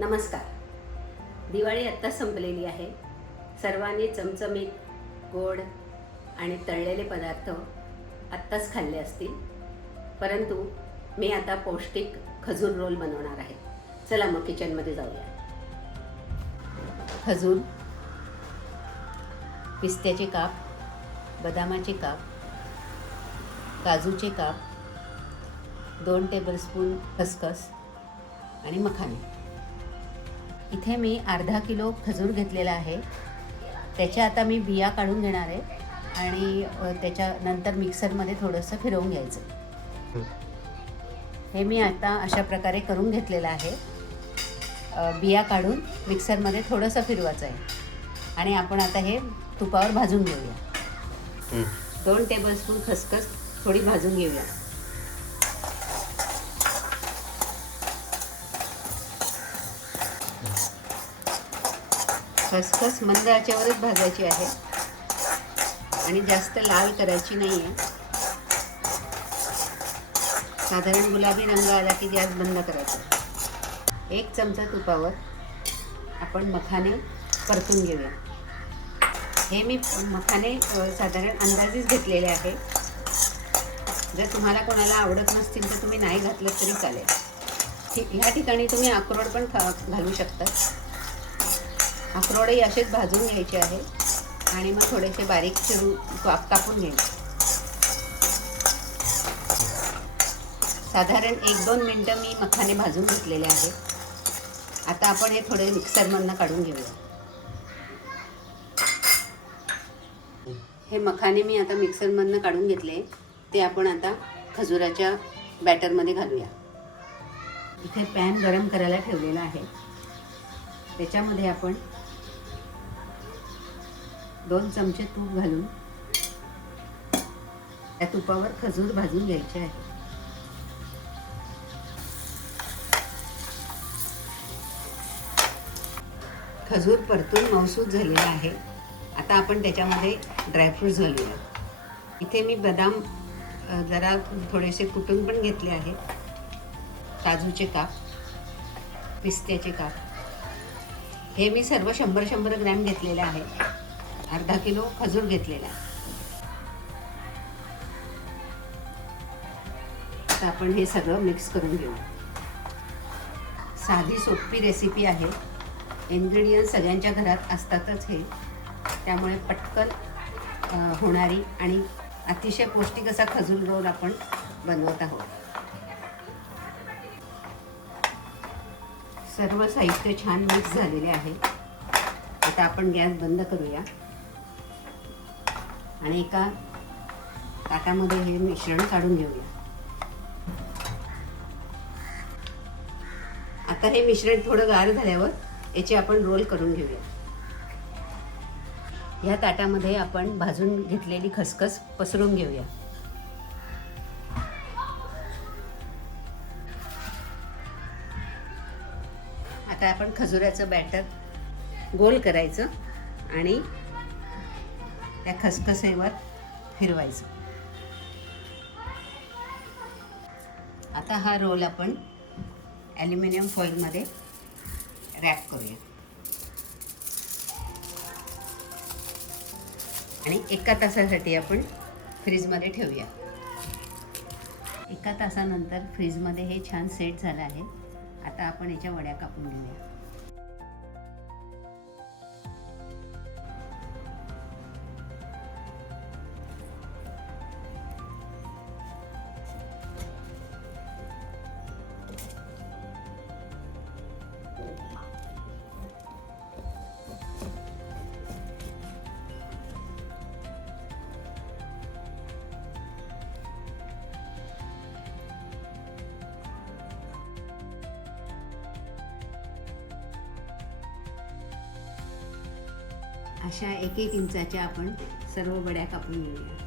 नमस्कार. दिवाळी आत्ता संपलेली आहे. सर्वांनी चमचमीत गोड आणि तळलेले पदार्थ आत्ताच खाल्ले असतील, परंतु मी आता पौष्टिक खजूर रोल बनवणार आहे. चला मग किचनमध्ये जाऊया. खजूर, पिस्त्याचे काप, बदामाचे काप, काजूचे काप, 2 टेबलस्पून खसखस आणि मखाने. इथे मी अर्धा किलो खजूर घेतलेला आहे. त्याच्या आता मी बिया काढून घेणार आहे आणि त्याच्यानंतर मिक्सरमध्ये थोडंसं फिरवून घ्यायचं. हे मी आता अशा प्रकारे करून घेतलेलं आहे. बिया काढून मिक्सरमध्ये थोडंसं फिरवायचं आहे आणि आपण आता हे तुपावर भाजून घेऊया. 2 टेबलस्पून खसखस थोडी भाजून घेऊया. खसखस मंद आचेवरच भाजायची आहे आणि जास्त लाल करायची नाही आहे. साधारण गुलाबी रंग आला की गॅस बंद करायचा. 1 चमचा तुपावर आपण मखाने परतून घेऊया. हे मी मखाने साधारण अंदाजेच घेतलेले आहे. जर तुम्हाला कोणाला आवडत नसतील तर तुम्ही नाही घातलं तरी चालेल. ह्या ठिकाणी तुम्ही अक्रोड पण घालू शकता. अक्रोडही असेच भाजून घ्यायचे आहे आणि मग थोडेसे बारीक कापून घ्यायचे. साधारण 1-2 मिनटं मी मखाने भाजून घेतलेले आहे. आता आपण हे थोडे मिक्सरमधनं काढून घेऊया. हे मखाने मी आता मिक्सरमधनं काढून घेतले. ते आपण आता खजुराच्या बॅटरमध्ये घालूया. इथे पॅन गरम करायला ठेवलेला आहे. त्याच्यामध्ये आपण 2 चमचे तूप घालून त्या तुपावर खजूर भाजून घ्यायचे आहे. खजूर परतून मऊसूत झालेला आहे. आता आपण त्याच्यामध्ये ड्रायफ्रूट्स घालूया. इथे मी बदाम जरा थोडेसे कुटून पण घेतले आहेत. काजूचे काप, पिस्त्याचे काप, हे मी सर्व 100-100 ग्रॅम घेतलेले आहे. अर्धा किलो खजूर घेतलेला आहे. आता आपण हे सगळं मिक्स करून घेऊ. साधी सोपी रेसिपी आहे. इन्ग्रेडियंट सगळ्यांच्या घरात असतातच हे, त्यामुळे पटकन होणारी आणि अतिशय पौष्टिक असा खजूर रोल आपण बनवत आहोत. सर्व साहित्य छान मिक्स झालेले आहे. आता आपण गॅस बंद करूया आणि एका ताटामध्ये हे मिश्रण काढून घेऊया. आता हे मिश्रण थोडं गार झाल्यावर याचे आपण रोल करून घेऊया. ह्या ताटामध्ये आपण भाजून घेतलेली खसखस पसरून घेऊया. आता आपण खजुराचं बॅटर गोल करायचं आणि त्या खसखसेवर फिरवायचं. आता हा रोल आपण ॲल्युमिनियम फॉइलमध्ये रॅप करूया आणि 1 तासासाठी आपण फ्रीजमध्ये ठेवूया. 1 तासानंतर फ्रीजमध्ये हे छान सेट झालं आहे. आता आपण याच्या वड्या कापून घेऊया. अशा 1-1 इंचाच्या आपण सर्व वड्या कापून घेऊया.